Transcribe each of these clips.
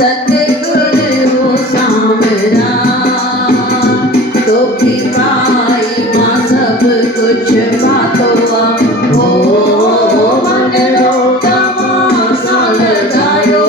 सतगुरु हो सामरा, तो की पाई माँ सब कुछ बातों हो मन रोता मासा लगायो।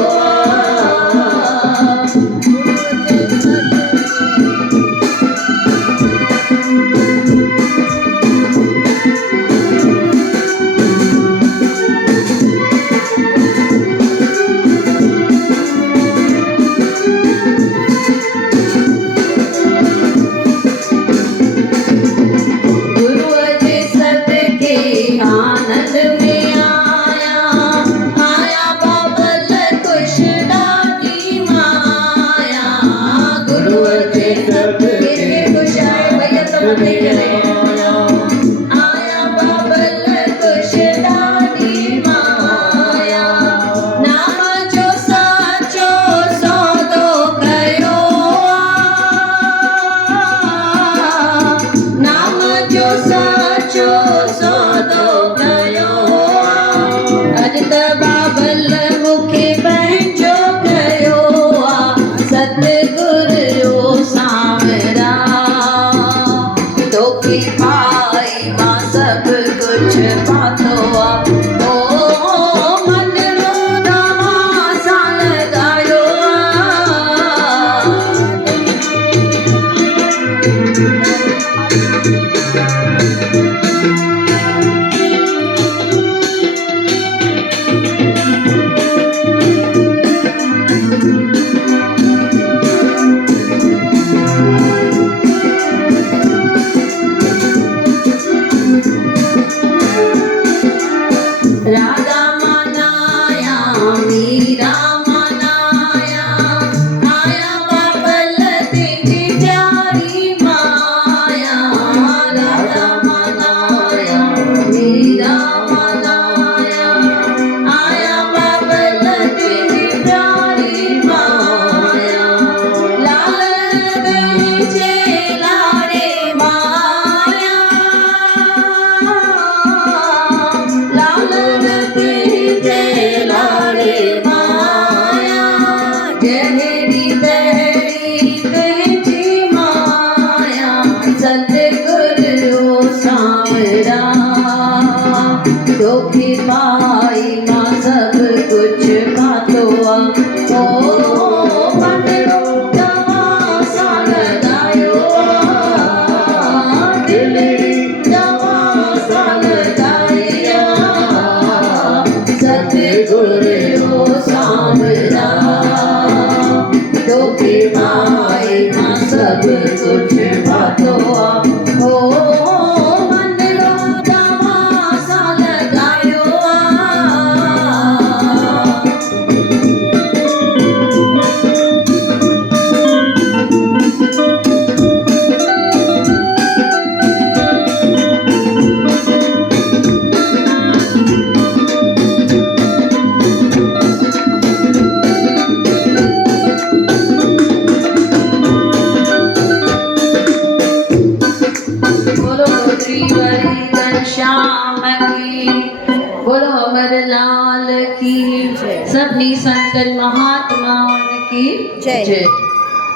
संतन महात्माओं की जय।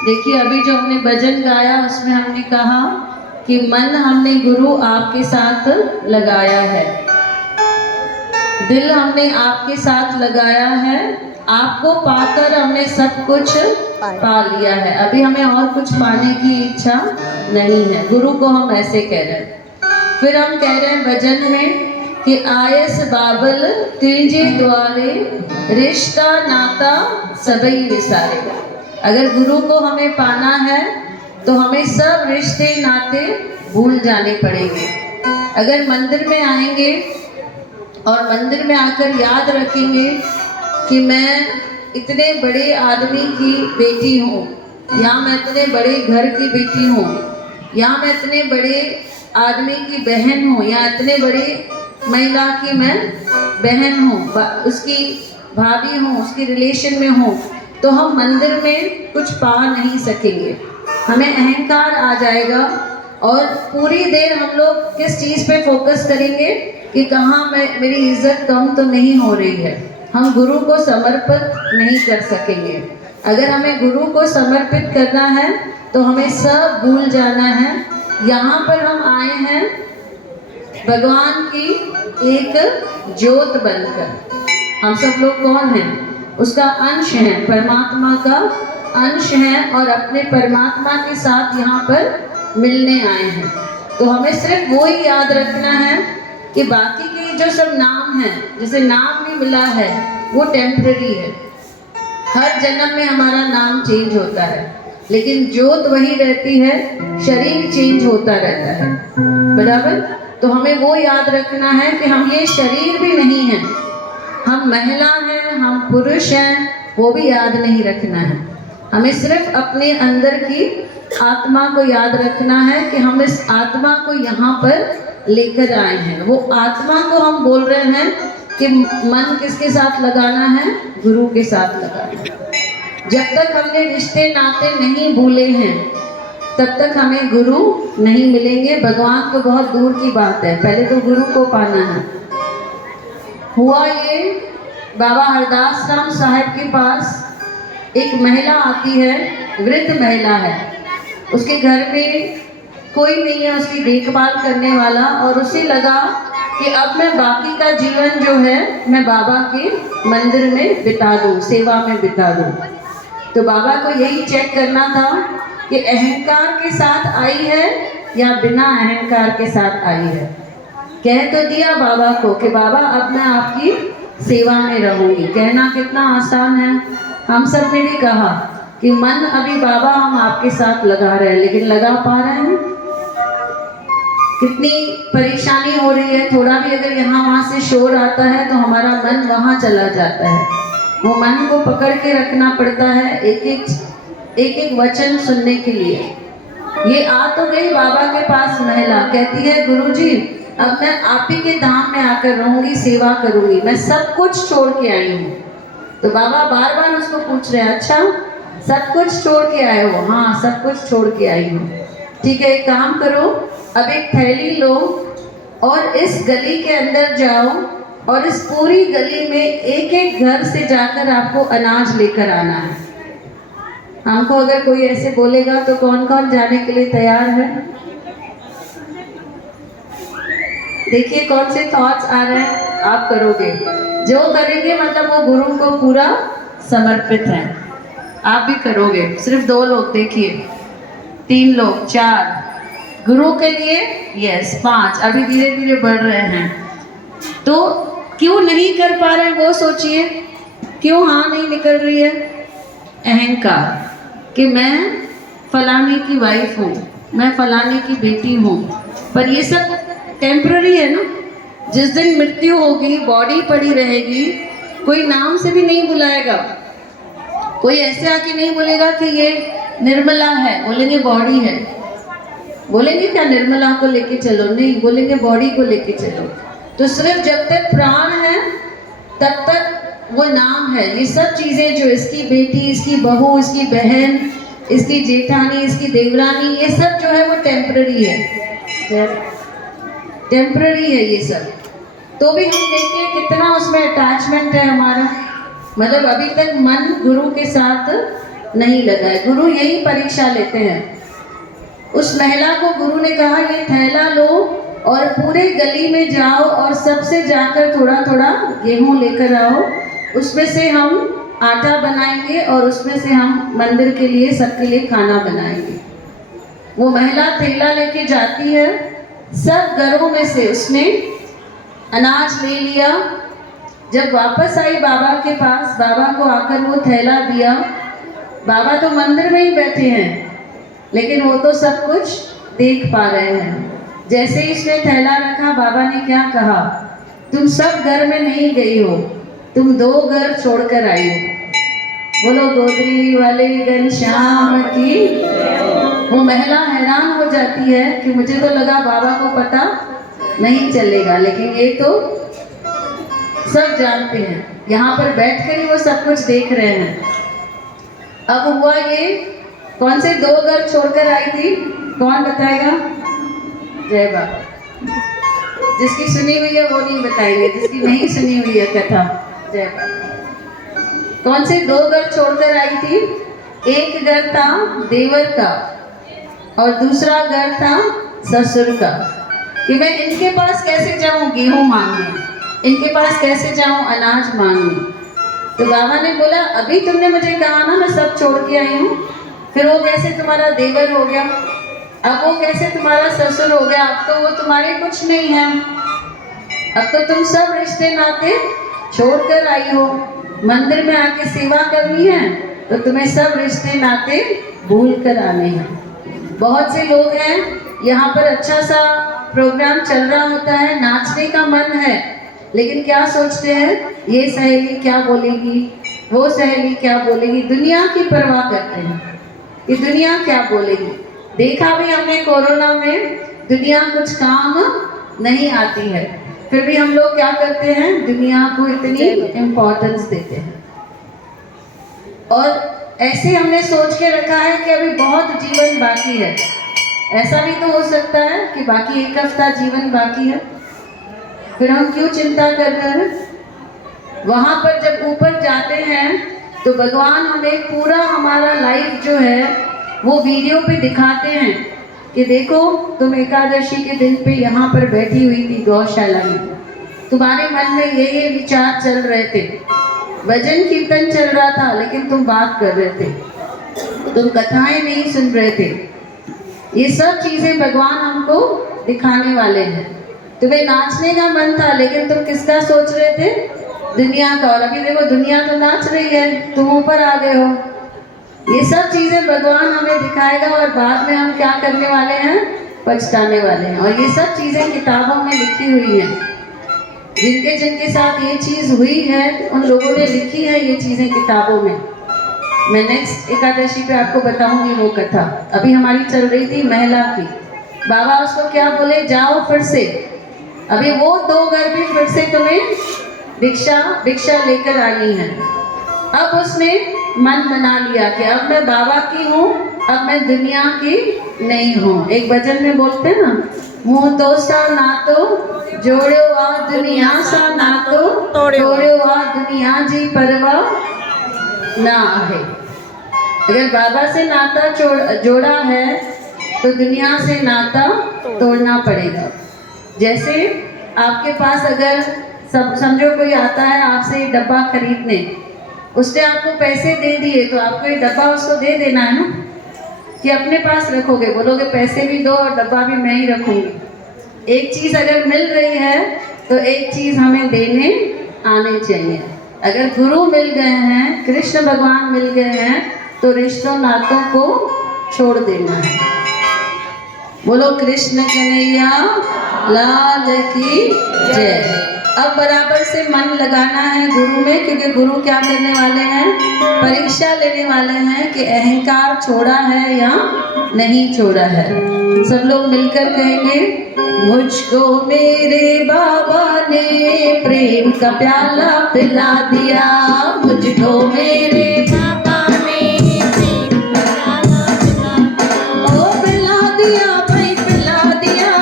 देखिए अभी जो हमने भजन गाया उसमें हमने कहा कि मन हमने गुरु आपके साथ लगाया है, दिल हमने आपके साथ लगाया है, आपको पाकर हमने सब कुछ पा लिया है, अभी हमें और कुछ पाने की इच्छा नहीं है। गुरु को हम ऐसे कह रहे हैं। फिर हम कह रहे हैं भजन में कि आयस बाबल तुझे द्वारे रिश्ता नाता सबई विसारे। अगर गुरु को हमें पाना है तो हमें सब रिश्ते नाते भूल जाने पड़ेंगे। अगर मंदिर में आएंगे और मंदिर में आकर याद रखेंगे कि मैं इतने बड़े आदमी की बेटी हूँ, या मैं इतने बड़े घर की बेटी हूँ, या मैं इतने बड़े आदमी की बहन हूँ, या इतने बड़े महिला की मैं बहन हूँ, उसकी भाभी हूँ, उसकी रिलेशन में हूँ, तो हम मंदिर में कुछ पा नहीं सकेंगे। हमें अहंकार आ जाएगा और पूरी देर हम लोग किस चीज़ पे फोकस करेंगे कि कहाँ मेरी इज्जत कम तो नहीं हो रही है। हम गुरु को समर्पित नहीं कर सकेंगे। अगर हमें गुरु को समर्पित करना है तो हमें सब भूल जाना है। यहाँ पर हम आए हैं भगवान की एक ज्योत बनकर। हम सब लोग कौन हैं? उसका अंश है, परमात्मा का अंश है और अपने परमात्मा के साथ यहाँ पर मिलने आए हैं। तो हमें सिर्फ वो ही याद रखना है कि बाकी के जो सब नाम हैं, जैसे नाम भी मिला है, वो टेम्पररी है। हर जन्म में हमारा नाम चेंज होता है, लेकिन ज्योत वही रहती है, शरीर चेंज होता रहता है, बराबर। तो हमें वो याद रखना है कि हम ये शरीर भी नहीं हैं, हम महिला हैं, हम पुरुष हैं, वो भी याद नहीं रखना है। हमें सिर्फ अपने अंदर की आत्मा को याद रखना है कि हम इस आत्मा को यहाँ पर लेकर आए हैं। वो आत्मा को हम बोल रहे हैं कि मन किसके साथ लगाना है? गुरु के साथ लगाना है। जब तक हमने रिश्ते नाते नहीं भूले हैं तब तक हमें गुरु नहीं मिलेंगे। भगवान तो बहुत दूर की बात है, पहले तो गुरु को पाना है। हुआ ये, बाबा हरदास राम साहब के पास एक महिला आती है, वृद्ध महिला है, उसके घर में कोई नहीं है उसकी देखभाल करने वाला, और उसे लगा कि अब मैं बाकी का जीवन जो है मैं बाबा के मंदिर में बिता दूँ, सेवा में बिता दूँ। तो बाबा को यही चेक करना था कि अहंकार के साथ आई है या बिना अहंकार के साथ आई है। कह तो दिया बाबा को कि बाबा अब मैं आपकी सेवा में रहूँगी। कहना कितना आसान है। हम सब ने भी कहा कि मन अभी बाबा हम आपके साथ लगा रहे हैं, लेकिन लगा पा रहे हैं? कितनी परेशानी हो रही है। थोड़ा भी अगर यहाँ वहाँ से शोर आता है तो हमारा मन वहाँ चला जाता है। वो मन को पकड़ के रखना पड़ता है एक एक वचन सुनने के लिए। ये आ तो गई बाबा के पास महिला, कहती है गुरुजी अब मैं आप ही के धाम में आकर रहूँगी, सेवा करूँगी, मैं सब कुछ छोड़ के आई हूँ। तो बाबा बार बार उसको पूछ रहे हैं, अच्छा सब कुछ छोड़ के आए हो? हाँ सब कुछ छोड़ के आई हूँ। ठीक है, एक काम करो, अब एक थैली लो और इस गली के अंदर जाओ और इस पूरी गली में एक एक घर से जाकर आपको अनाज लेकर आना है। हमको अगर कोई ऐसे बोलेगा तो कौन कौन जाने के लिए तैयार है? देखिए कौन से थॉट्स आ रहे हैं। आप करोगे, जो करेंगे मतलब वो गुरु को पूरा समर्पित है। आप भी करोगे। सिर्फ 2 लोग, देखिए 3 लोग, 4 गुरु के लिए, यस 5, अभी धीरे धीरे बढ़ रहे हैं। तो क्यों नहीं कर पा रहे वो सोचिए, क्यों हाँ नहीं निकल रही है? अहंकार कि मैं फलाने की वाइफ हूँ, मैं फलाने की बेटी हूँ। पर ये सब टेम्पररी है ना। जिस दिन मृत्यु होगी, बॉडी पड़ी रहेगी, कोई नाम से भी नहीं बुलाएगा, कोई ऐसे आके नहीं बोलेगा कि ये निर्मला है, बोलेंगे बॉडी है। बोलेंगे क्या निर्मला को लेके चलो? नहीं, बोलेंगे बॉडी को लेके चलो। तो सिर्फ जब तक प्राण है तब तक वो नाम है। ये सब चीज़ें जो इसकी बेटी, इसकी बहू, इसकी बहन, इसकी जेठानी, इसकी देवरानी, ये सब जो है वो टेम्पररी है, टेम्पररी है ये सब। तो भी हम देखिए कितना उसमें अटैचमेंट है हमारा। मतलब अभी तक मन गुरु के साथ नहीं लगा है। गुरु यही परीक्षा लेते हैं। उस महिला को गुरु ने कहा ये थैला लो और पूरे गली में जाओ और सबसे जाकर थोड़ा थोड़ा गेहूं लेकर आओ, उसमें से हम आटा बनाएंगे और उसमें से हम मंदिर के लिए, सबके लिए खाना बनाएंगे। वो महिला थैला लेके जाती है, सब घरों में से उसने अनाज ले लिया। जब वापस आई बाबा के पास, बाबा को आकर वो थैला दिया। बाबा तो मंदिर में ही बैठे हैं, लेकिन वो तो सब कुछ देख पा रहे हैं। जैसे ही इसने थैला रखा, बाबा ने क्या कहा? तुम सब घर में नहीं गई हो, तुम 2 घर छोड़कर आई हो। बोलो गोदरी वाले घनश्याम की। वो महिला हैरान हो जाती है कि मुझे तो लगा बाबा को पता नहीं चलेगा, लेकिन ये तो सब जानते हैं। यहाँ पर बैठकर ही वो सब कुछ देख रहे हैं। अब हुआ ये, कौन से 2 घर छोड़कर आई थी? कौन बताएगा? जय बाबा। जिसकी सुनी हुई है वो नहीं बताएंगे, जिसकी नहीं सुनी हुई है कथा। जय बाबा। कौन से 2 घर छोड़कर आई थी? एक घर था देवर का और दूसरा घर था ससुर का। कि मैं इनके पास कैसे जाऊं गेहूं मांगने, इनके पास कैसे जाऊं अनाज मांगने। तो बाबा ने बोला अभी तुमने मुझे कहा ना मैं सब छोड़ के आई हूँ, फिर वो कैसे तुम्हारा देवर हो गया, अब वो कैसे तुम्हारा ससुर हो गया, अब तो वो तुम्हारे कुछ नहीं है, अब तो तुम सब रिश्ते नाते छोड़कर आई हो। मंदिर में आके सेवा करनी है तो तुम्हें सब रिश्ते नाते भूल कर आने हैं। बहुत से लोग हैं यहाँ पर अच्छा सा प्रोग्राम चल रहा होता है, नाचने का मन है, लेकिन क्या सोचते हैं ये सहेली क्या बोलेगी, वो सहेली क्या बोलेगी, दुनिया की परवाह करते हैं कि दुनिया क्या बोलेगी। देखा भी हमने कोरोना में दुनिया कुछ काम नहीं आती है, फिर भी हम लोग क्या करते हैं दुनिया को इतनी इम्पोर्टेंस देते हैं। और ऐसे हमने सोच के रखा है कि अभी बहुत जीवन बाकी है। ऐसा भी तो हो सकता है कि बाकी 1 हफ्ता जीवन बाकी है, फिर हम क्यों चिंता कर रहे हैं। वहाँ पर जब ऊपर जाते हैं तो भगवान हमें पूरा हमारा लाइफ जो है वो वीडियो पे दिखाते हैं कि देखो तुम एकादशी के दिन पे यहाँ पर बैठी हुई थी गौशाला में, तुम्हारे मन में ये विचार चल रहे थे, भजन कीर्तन चल रहा था लेकिन तुम बात कर रहे थे, तुम कथाएं नहीं सुन रहे थे। ये सब चीज़ें भगवान हमको दिखाने वाले हैं। तुम्हें नाचने का मन था लेकिन तुम किसका सोच रहे थे? दुनिया का। और अभी देखो दुनिया तो नाच रही है, तुम ऊपर आ गए हो। ये सब चीज़ें भगवान हमें दिखाएगा और बाद में हम क्या करने वाले हैं? पछताने वाले हैं। और ये सब चीज़ें किताबों में लिखी हुई हैं। जिनके जिनके साथ ये चीज़ हुई है उन लोगों ने लिखी है ये चीज़ें किताबों में। मैं नेक्स्ट एकादशी पे आपको बताऊंगी वो कथा। अभी हमारी चल रही थी महिला की। बाबा उसको क्या बोले, जाओ फिर से, अभी वो 2 घर भी फिर से तुम्हें भिक्षा लेकर आनी है। अब उसने मन बना लिया कि अब मैं बाबा की हूँ, अब मैं दुनिया की नहीं हूँ। एक भजन में बोलते हैं ना, मुँह तो सा ना तो जोड़ो आ दुनिया सा ना तो तोड़ो आ दुनिया जी परवाह ना है। अगर बाबा से नाता जोड़ा है तो दुनिया से नाता तोड़ना पड़ेगा। जैसे आपके पास अगर समझो कोई आता है आपसे डब्बा खरीदने, उसने आपको पैसे दे दिए तो आपको ये डब्बा उसको दे देना है ना, कि अपने पास रखोगे, बोलोगे पैसे भी दो और डब्बा भी मैं ही रखूँगी। एक चीज़ अगर मिल रही है तो एक चीज़ हमें देने आने चाहिए। अगर गुरु मिल गए हैं, कृष्ण भगवान मिल गए हैं तो रिश्तों नातों को छोड़ देना है। बोलो कृष्ण कन्हैया लाल की जय। अब बराबर से मन लगाना है गुरु में, क्योंकि गुरु क्या करने वाले हैं? परीक्षा लेने वाले हैं कि अहंकार छोड़ा है या नहीं छोड़ा है। सब लोग मिलकर कहेंगे, मुझको मेरे बाबा ने प्रेम का प्याला पिला दिया, मुझको मेरे बाबा ने प्रेम का प्याला पिला दिया। ओ पिला दिया भाई पिला दिया,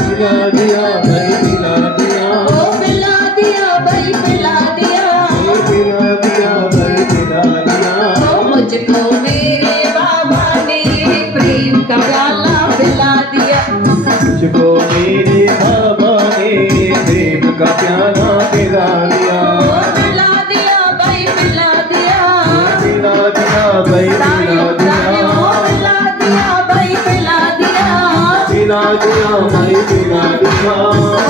पिला दिया भाई पिला दिया, ओ पिला दिया भाई पिला दिया, पिला दिया भाई पिला दिया। ओ मुझको मेरे बाबा ने प्रेम का प्याला पिला दिया, मुझको मेरे बाबा ने प्रेम का प्याला पिला दिया, पिला दिया भाई पिला दिया, पिला दिया भाई पिला दिया, पिला दिया भाई पिला दिया, पिला दिया भाई पिला दिया।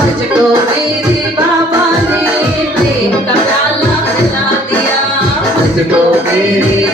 मुझको मेरे बाबा ने प्रेम का प्याला पिला दिया, मुझको मेरे